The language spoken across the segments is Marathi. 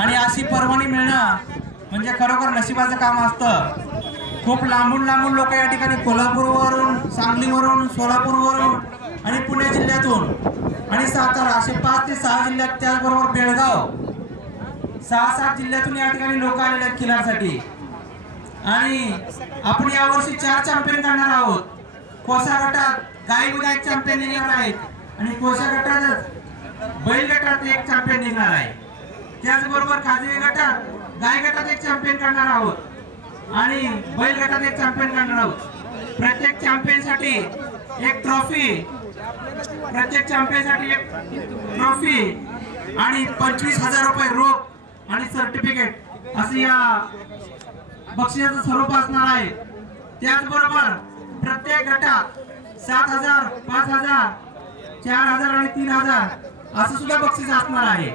आणि अशी परवानगी मिळणं म्हणजे खरोखर नशिबाचं काम असतं। खूप लांबून लांबून लोक या ठिकाणी कोल्हापूरवरून, सांगलीवरून, सोलापूरवरून आणि पुणे जिल्ह्यातून आणि सातारा असे 5 ते 6 जिल्ह्यात, त्याचबरोबर बेळगाव 6-7 जिल्ह्यातून या ठिकाणी लोक आलेले आहेत खिलारसाठी। आणि आपण यावर्षी 4 चॅम्पियन करणार आहोत। कोसा गटात गाई गुरात चॅम्पियन निघणार आहेत आणि कोसा गटात बैल गटात एक चॅम्पियन निघणार आहे। त्याचबरोबर खाजगी गटात गाय गटात एक चॅम्पियन करणार आहोत आणि बैल गटात एक चॅम्पियन करणार आहोत। प्रत्येक चॅम्पियनसाठी एक ट्रॉफी, प्रत्येक चॅम्पियनसाठी एक ट्रॉफी आणि 25,000 रुपये रोख आणि सर्टिफिकेट असं या बक्षिसाचं स्वरूप असणार आहे। त्याचबरोबर प्रत्येक गटात 7,000, 5,000, 4,000 आणि 3,000 असं सुद्धा बक्षीस असणार आहे।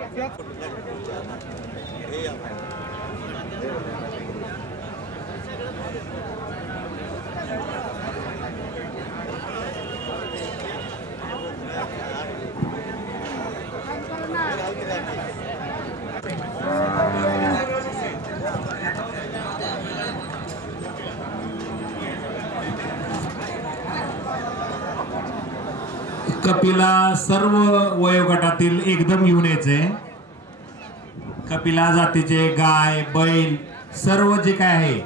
कपिला सर्व वयोगटातील एकदम घेऊन यायचे। कपिला जातीचे गाय बैल सर्व जे काय आहे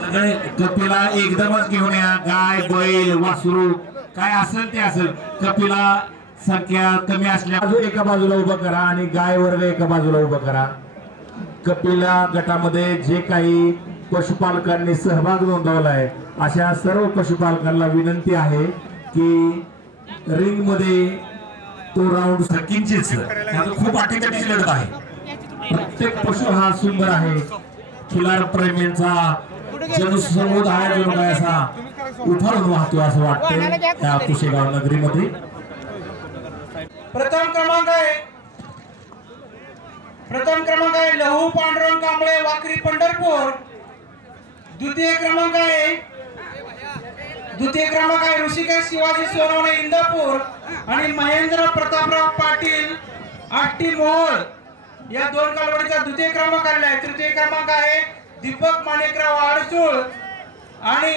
सगळे कपिला एकदमच घेऊन या। गाय बैल वासरू काय असेल ते असेल। कपिला संख्या कमी असल्या एका बाजूला उभं करा आणि गाय वर्ग एका बाजूला उभं करा। कपिला गटामध्ये जे काही पशुपालकांनी सहभाग नोंदवला आहे अशा सर्व पशुपालकांना विनंती आहे की रिंग मध्ये तो राऊंड सकिंचीच खूप अटीतटीची लढत आहे। प्रत्येक पशु हा सुंदर आहे। खिलार प्रेमींचा जनसमुदाय जो काय असा उफाळून वाहतो असं वाटतं त्या कुशेगाव नगरीमध्ये। प्रथम क्रमांक आहे लहू पांडुरंग कांबळे वाकरी पंढरपूर। द्वितीय क्रमांक आहे ऋषिकेश शिवाजी सोनवणे इंदापूर आणि महेंद्र प्रतापराव पाटील आष्टी मोहोळ या 2 कालवडीचा द्वितीय क्रमांक आलेला आहे। तृतीय क्रमांक आहे दीपक माणिकराव आडसूळ आणि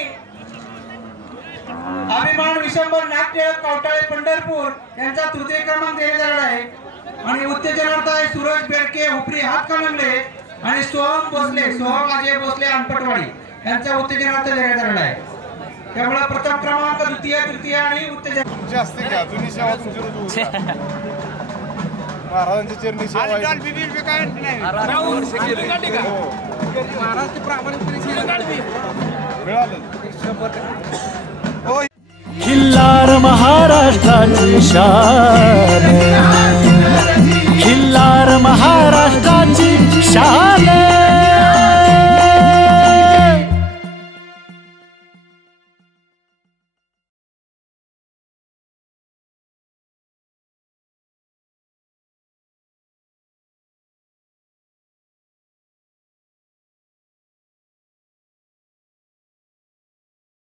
अभिमान विशंभर नाट्य कवटाळे पंढरपूर यांचा तृतीय क्रमांक देण्यात आलेला आहे। आणि उत्तेजनार्थ आहे सूरज बेडके हुपरी हातकणंगले आणि सोहम अजय भोसले अनपटवाडी यांचा उत्तेजनार्थ देण्यात आलेला आहे। त्यामुळे प्रथम क्रमांक, द्वितीय, तृतीय आणि उत्तेजन महाराजांची चरणी सेवा खिल्लार महाराष्ट्राची शान।